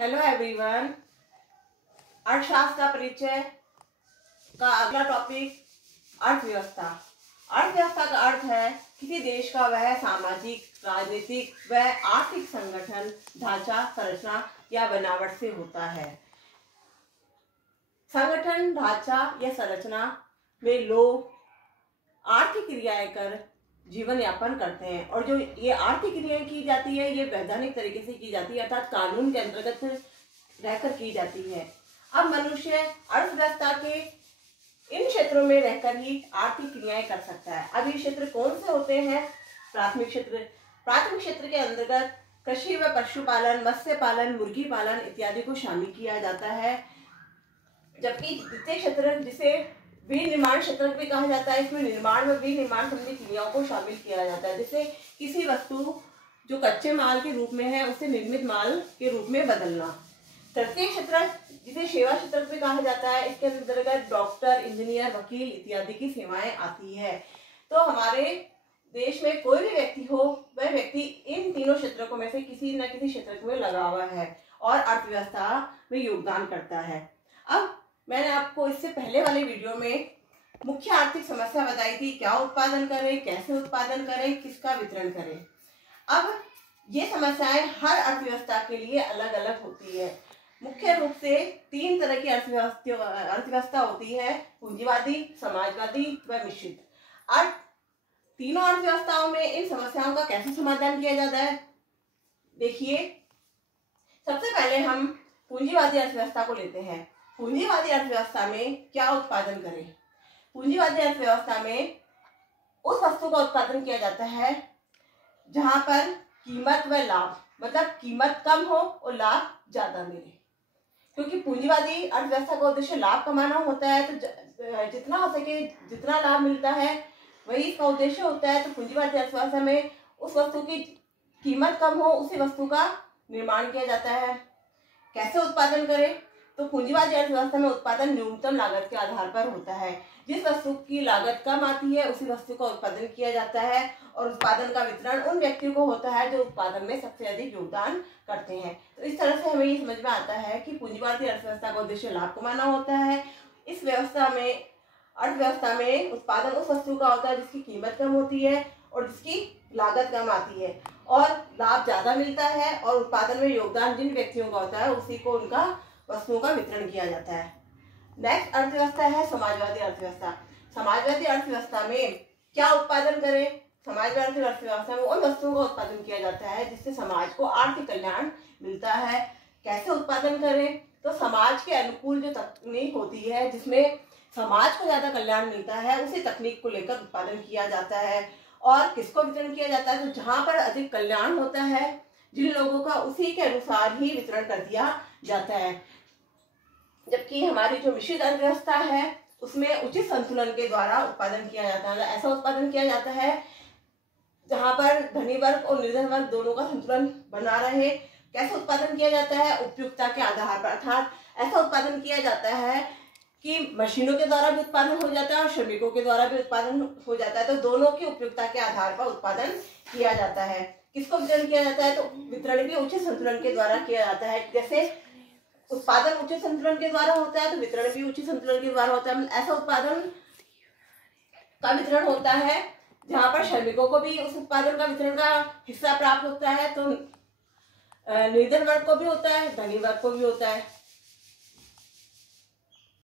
Hello everyone. अर्थशास्त्र का परिचय का अगला टॉपिक अर्थव्यवस्था। अर्थव्यवस्था का अर्थ है किसी देश का वह सामाजिक, राजनीतिक व आर्थिक संगठन, ढांचा, संरचना या बनावट से होता है। संगठन, ढांचा या संरचना में लोग आर्थिक क्रियाएं कर जीवन यापन करते हैं और जो ये आर्थिक क्रियाएं की जाती है ये वैधानिक तरीके से की जाती है, अर्थात कानून के अंतर्गत रहकर की जाती है। अब मनुष्य अर्थव्यवस्था के इन क्षेत्रों में रहकर ही आर्थिक क्रियाएं कर सकता है। अब ये क्षेत्र कौन से होते हैं? प्राथमिक क्षेत्र। प्राथमिक क्षेत्र के अंतर्गत कृषि व पशुपालन, मत्स्य पालन, मुर्गी पालन इत्यादि को शामिल किया जाता है। जबकि द्वितीय क्षेत्र, जिसे विनिर्माण क्षेत्र भी कहा जाता है, इसमें निर्माण व विनिर्माण संबंधी क्रियाओं को शामिल किया जाता है, जिससे किसी वस्तु जो कच्चे माल के रूप में है उसे निर्मित माल के रूप में बदलना। तृतीय क्षेत्र, जिसे सेवा क्षेत्र भी कहा जाता है, इसके अंतर्गत डॉक्टर, इंजीनियर, वकील इत्यादि की सेवाएं आती है। तो हमारे देश में कोई भी व्यक्ति हो, वह व्यक्ति इन तीनों क्षेत्रों को में से किसी न किसी क्षेत्र में लगा हुआ है और अर्थव्यवस्था में योगदान करता है। अब मैंने आपको इससे पहले वाले वीडियो में मुख्य आर्थिक समस्या बताई थी, क्या उत्पादन करें, कैसे उत्पादन करें, किसका वितरण करें। अब ये समस्याएं हर अर्थव्यवस्था के लिए अलग अलग होती है। मुख्य रूप से तीन तरह की अर्थव्यवस्था होती है: पूंजीवादी, समाजवादी व मिश्रित। अब तीनों अर्थव्यवस्थाओं में इन समस्याओं का कैसे समाधान किया जाता है, देखिए। सबसे पहले हम पूंजीवादी अर्थव्यवस्था को लेते हैं। पूंजीवादी अर्थव्यवस्था में क्या उत्पादन करें? पूंजीवादी अर्थव्यवस्था में उस वस्तु का उत्पादन किया जाता है जहां पर कीमत व लाभ, मतलब कीमत कम हो और लाभ ज्यादा मिले। क्योंकि पूंजीवादी अर्थव्यवस्था का उद्देश्य लाभ कमाना होता है, तो जितना हो सके जितना लाभ मिलता है वही इसका उद्देश्य होता है। तो पूंजीवादी अर्थव्यवस्था में उस वस्तु की कीमत कम हो, उसी वस्तु का निर्माण किया जाता है। कैसे उत्पादन करें? तो पूंजीवादी अर्थव्यवस्था में उत्पादन न्यूनतम लागत के आधार पर होता है। जिस वस्तु की लागत कम आती है उसी वस्तु का उत्पादन किया जाता है और उत्पादन का वितरण उन व्यक्तियों को होता है जो उत्पादन में सबसे अधिक योगदान करते हैं। तो इस तरह से हमें ये समझ में आता है कि पूंजीवादी अर्थव्यवस्था का उद्देश्य लाभ कमाना होता है। इस अर्थव्यवस्था में उत्पादन उस वस्तु का होता है जिसकी कीमत कम होती है और जिसकी लागत कम आती है और लाभ ज्यादा मिलता है, और उत्पादन में योगदान जिन व्यक्तियों का होता है उसी को उनका वस्तुओं का वितरण किया जाता है। नेक्स्ट अर्थव्यवस्था है समाजवादी अर्थव्यवस्था। समाजवादी अर्थव्यवस्था में क्या उत्पादन करें? समाजवादी अर्थव्यवस्था में उन वस्तुओं का उत्पादन किया जाता है जिससे समाज को आर्थिक कल्याण मिलता है। कैसे उत्पादन करें? तो समाज के अनुकूल जो तकनीक होती है जिसमें समाज को ज्यादा कल्याण मिलता है, उसी तकनीक को लेकर उत्पादन किया जाता है। और किसको वितरण किया जाता है? तो जहां पर अधिक कल्याण होता है जिन लोगों का, उसी के अनुसार ही वितरण कर दिया जाता है। जबकि हमारी जो मिश्रित अर्थव्यवस्था है उसमें उचित संतुलन के द्वारा उत्पादन किया जाता है। ऐसा उत्पादन किया जाता है जहां पर धनी वर्ग और निर्धन वर्ग दोनों का संतुलन बना रहे। कैसे उत्पादन किया जाता है? उपयुक्तता के आधार पर, अर्थात ऐसा उत्पादन किया जाता है कि मशीनों के द्वारा भी उत्पादन हो जाता है और श्रमिकों के द्वारा भी उत्पादन हो जाता है। तो दोनों की उपयुक्तता के आधार पर उत्पादन किया जाता है। किसको वितरण किया जाता है? तो वितरण भी उचित संतुलन के द्वारा किया जाता है। जैसे उत्पादन उचित संतुलन के द्वारा होता है तो वितरण भी उचित संतुलन के द्वारा होता है। ऐसा उत्पादन का वितरण होता है जहां पर श्रमिकों को भी उस उत्पादन का वितरण का हिस्सा प्राप्त होता है, तो निर्धन वर्ग को भी होता है, धनी वर्ग को भी होता है।